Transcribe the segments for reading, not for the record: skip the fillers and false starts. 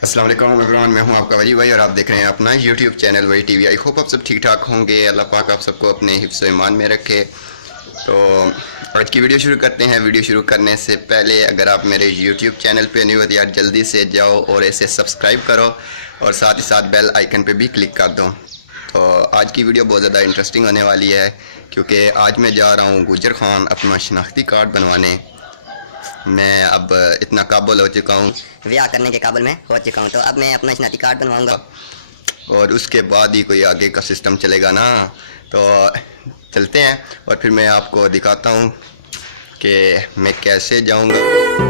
अस्सलाम वालेकुम एवरीवन, मैं हूं आपका वली भाई और आप देख रहे हैं अपना यूट्यूब चैनल वही टीवी। आई होप आप सब ठीक ठाक होंगे। अल्लाह पाक आप सबको अपने हिफ्ज़ ईमान में रखे। तो आज की वीडियो शुरू करते हैं। वीडियो शुरू करने से पहले अगर आप मेरे यूट्यूब चैनल पे न्यू हो तो यार जल्दी से जाओ और इसे सब्सक्राइब करो और साथ ही साथ बेल आइकन पे भी क्लिक कर दो। तो आज की वीडियो बहुत ज़्यादा इंटरेस्टिंग होने वाली है क्योंकि आज मैं जा रहा हूँ गुजर खान अपना शनाख्ती कार्ड बनवाने। मैं अब इतना काबुल हो चुका हूँ, ब्याह करने के काबिल में हो चुका हूँ, तो अब मैं अपना शनाख्ती कार्ड बनवाऊंगा। और उसके बाद ही कोई आगे का सिस्टम चलेगा ना। तो चलते हैं और फिर मैं आपको दिखाता हूँ कि मैं कैसे जाऊँगा।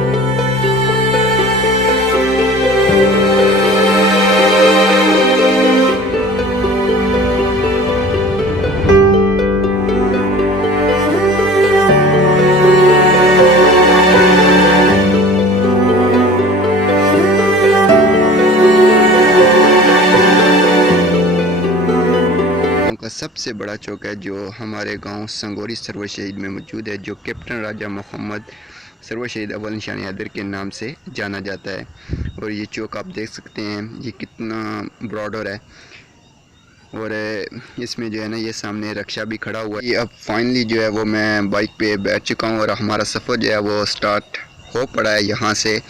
का सबसे बड़ा चौक है जो हमारे गांव संगोरी सरवर शहीद में मौजूद है, जो कैप्टन राजा मोहम्मद सरवर शहीद अव्वल निशान हैदर के नाम से जाना जाता है। और ये चौक आप देख सकते हैं ये कितना ब्रॉडर है। और इसमें जो है ना ये सामने रक्षा भी खड़ा हुआ है। ये अब फाइनली जो है वो मैं बाइक पे बैठ चुका हूँ और हमारा सफ़र जो है वो स्टार्ट हो पड़ा है। यहाँ से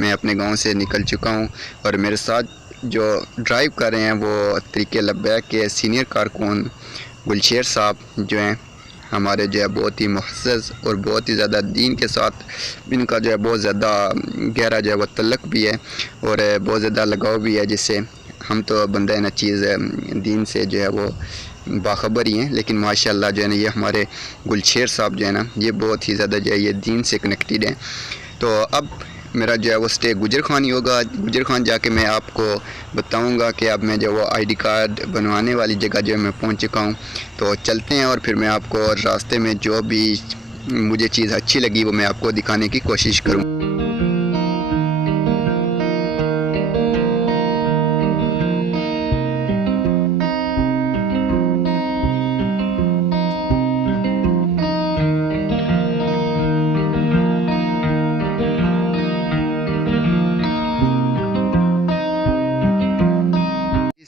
मैं अपने गांव से निकल चुका हूँ और मेरे साथ जो ड्राइव कर रहे हैं वो तरीके लब्बैक के सीनियर कारकुन गुलशेर साहब जो हैं हमारे, जो है बहुत ही मुहज़्ज़ज़ और बहुत ही ज़्यादा दीन के साथ इनका जो है बहुत ज़्यादा गहरा जो है वो तल्लुक़ भी है और बहुत ज़्यादा लगाव भी है, जिससे हम तो बंदा है ना चीज़ दीन से जो है वो बाखबर ही हैं। लेकिन माशाल्लाह जो है ना ये हमारे गुलशेर साहब जो है ना ये बहुत ही ज़्यादा जो है ये दीन से कनेक्टेड हैं। तो अब मेरा जो है वो स्टे गुजर खान ही होगा। गुजर खान जाके मैं आपको बताऊंगा कि अब मैं जो वो आईडी कार्ड बनवाने वाली जगह जो है मैं पहुंच चुका हूं। तो चलते हैं और फिर मैं आपको रास्ते में जो भी मुझे चीज़ अच्छी लगी वो मैं आपको दिखाने की कोशिश करूँ।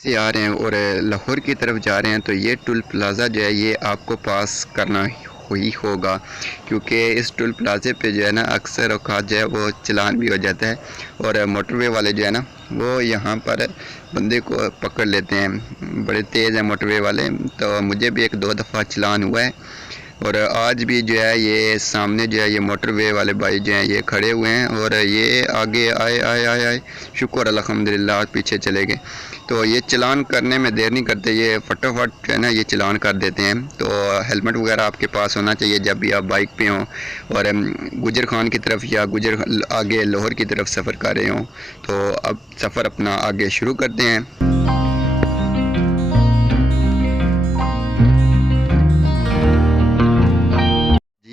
से आ रहे हैं और लाहौर की तरफ जा रहे हैं तो ये टोल प्लाज़ा जो है ये आपको पास करना ही होगा, क्योंकि इस टोल प्लाज़े पे जो है ना अक्सर औकात जो है वो चलान भी हो जाता है और मोटरवे वाले जो है ना वो यहाँ पर बंदे को पकड़ लेते हैं। बड़े तेज़ हैं मोटरवे वाले। तो मुझे भी एक दो दफ़ा चलान हुआ है और आज भी जो है ये सामने जो है ये मोटरवे वाले भाई जो हैं ये खड़े हुए हैं और ये आगे आए आए आए आए शुक्र अल्हम्दुलिल्लाह पीछे चले गए। तो ये चलान करने में देर नहीं करते, ये फटाफट जो है ना ये चलान कर देते हैं। तो हेलमेट वगैरह आपके पास होना चाहिए जब भी आप बाइक पे हों और गुजर खान की तरफ या गुजर आगे लाहौर की तरफ सफ़र कर रहे हों। तो अब सफ़र अपना आगे शुरू करते हैं।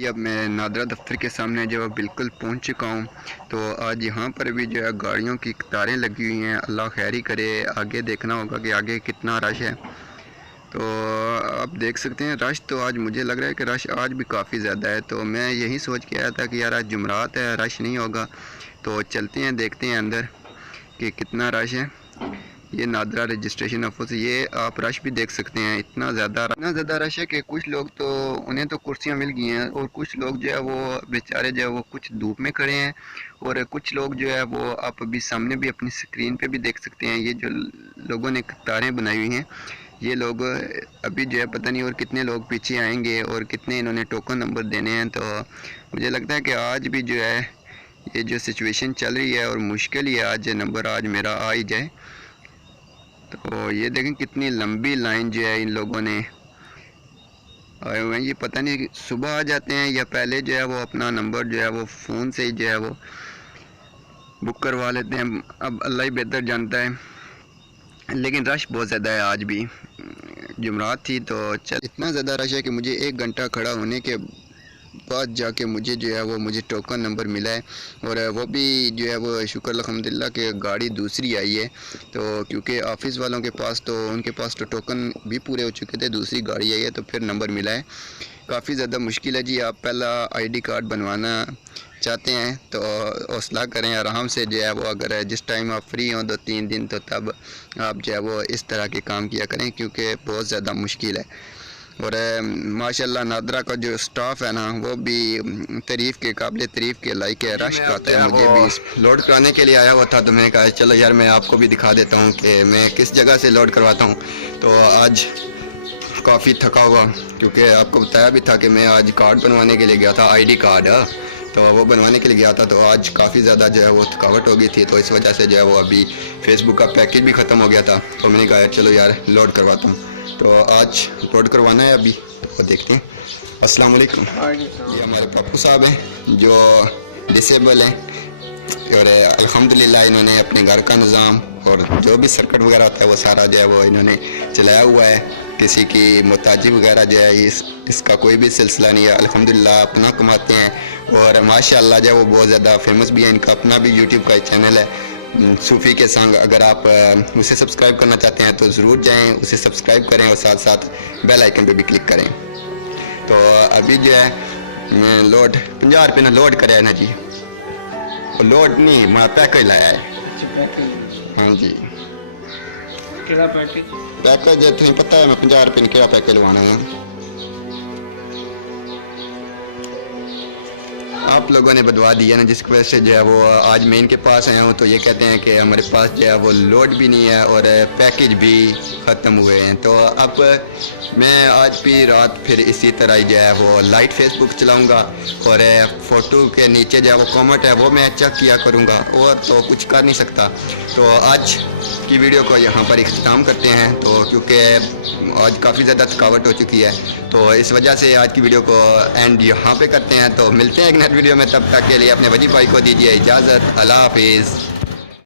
अब मैं नादरा दफ्तर के सामने जो बिल्कुल पहुंच चुका हूं। तो आज यहां पर भी जो है गाड़ियों की कतारें लगी हुई हैं। अल्लाह खैर ही करे। आगे देखना होगा कि आगे कितना रश है। तो आप देख सकते हैं रश तो आज मुझे लग रहा है कि रश आज भी काफ़ी ज़्यादा है। तो मैं यही सोच के आया था कि यार आज जुमरात है, रश नहीं होगा। तो चलते हैं देखते हैं अंदर कि कितना रश है। ये नादरा रजिस्ट्रेशन ऑफिस, ये आप रश भी देख सकते हैं। इतना ज़्यादा रश है कि कुछ लोग तो उन्हें तो कुर्सियां मिल गई हैं और कुछ लोग जो है वो बेचारे जो है वो कुछ धूप में खड़े हैं और कुछ लोग जो है वो आप अभी सामने भी अपनी स्क्रीन पे भी देख सकते हैं। ये जो लोगों ने कतारें बनाई हुई हैं ये लोग अभी जो है पता नहीं और कितने लोग पीछे आएंगे और कितने इन्होंने टोकन नंबर देने हैं। तो मुझे लगता है कि आज भी जो है ये जो सिचुएशन चल रही है और मुश्किल ही है आज नंबर आज मेरा आ ही जाए। तो ये देखें कितनी लंबी लाइन जो है इन लोगों ने आए हुए हैं। ये पता नहीं सुबह आ जाते हैं या पहले जो है वो अपना नंबर जो है वो फ़ोन से ही जो है वो बुक करवा लेते हैं। अब अल्लाह ही बेहतर जानता है। लेकिन रश बहुत ज़्यादा है, आज भी जुमरात थी तो चल इतना ज़्यादा रश है कि मुझे 1 घंटा खड़ा होने के बाद जाके मुझे जो है वो मुझे टोकन नंबर मिला है, और वो भी जो है वो शुक्र अल्हम्दुलिल्लाह कि गाड़ी दूसरी आई है। तो क्योंकि ऑफिस वालों के पास तो उनके पास तो टोकन भी पूरे हो चुके थे, दूसरी गाड़ी आई है तो फिर नंबर मिला है। काफ़ी ज़्यादा मुश्किल है जी। आप पहला आईडी कार्ड बनवाना चाहते हैं तो हौसला करें, आराम से जो है वो अगर जिस टाइम आप फ्री हों 2-3 दिन तो तब आप जो है वो इस तरह के काम किया करें, क्योंकि बहुत ज़्यादा मुश्किल है। और माशाल्लाह नादरा का जो स्टाफ है ना वो भी तारीफ़ के काबिल तारीफ़ के लायक है। रश आता है, मुझे भी लोड कराने के लिए आया हुआ था तो मैंने कहा चलो यार मैं आपको भी दिखा देता हूँ कि मैं किस जगह से लोड करवाता हूँ। तो आज काफ़ी थका हुआ, क्योंकि आपको बताया भी था कि मैं आज कार्ड बनवाने के लिए गया था, आईडी कार्ड, तो वो बनवाने के लिए गया था। तो आज काफ़ी ज़्यादा जो है वो थकावट हो गई थी, तो इस वजह से जो है वो अभी फेसबुक का पैकेज भी ख़त्म हो गया था। तो मैंने कहा चलो यार लोड करवाता हूँ, तो आज लोड करवाना है अभी, तो देखते हैं। अस्सलाम वालेकुम। ये हमारे पप्पू साहब हैं जो डिसेबल हैं, और अल्हम्दुलिल्लाह इन्होंने अपने घर का निज़ाम और जो भी सर्किट वगैरह होता है वो सारा जो है वो इन्होंने चलाया हुआ है। किसी की मोहताजी वगैरह जो है इसका कोई भी सिलसिला नहीं है। अल्हम्दुलिल्लाह अपना कमाते हैं, और माशाअल्लाह जो है वो बहुत ज़्यादा फेमस भी है। इनका अपना भी यूट्यूब का चैनल है सूफ़ी के संग, अगर आप उसे सब्सक्राइब करना चाहते हैं तो ज़रूर जाएँ, उसे सब्सक्राइब करें और साथ साथ बेल आइकन पर भी क्लिक करें। तो अभी जो है लोड 50 रुपये ना लोड कराया ना जी, लोड नहीं मैं पैकेज लाया है। हाँ जी पैकेज तुम्हें पता है मैं 50 रुपये क्या पैकेज लवाना है। आप लोगों ने बदवा दिया ना, जिसकी वजह से जो है वो आज मैं इनके पास आया हूँ तो ये कहते हैं कि हमारे पास जो है वो लोड भी नहीं है और पैकेज भी ख़त्म हुए हैं। तो अब मैं आज भी रात फिर इसी तरह जो है वो लाइट फेसबुक चलाऊँगा, और फ़ोटो के नीचे जो है वो कमेंट है वो मैं चेक किया करूँगा, और तो कुछ कर नहीं सकता। तो आज की वीडियो को यहाँ पर इख्तिताम करते हैं, तो क्योंकि आज काफ़ी ज़्यादा थकावट हो चुकी है, तो इस वजह से आज की वीडियो को एंड यहाँ पे करते हैं। तो मिलते हैं एक नेक्स्ट वीडियो में, तब तक के लिए अपने वजी भाई को दीजिए इजाज़त। अल्लाह हाफिज़।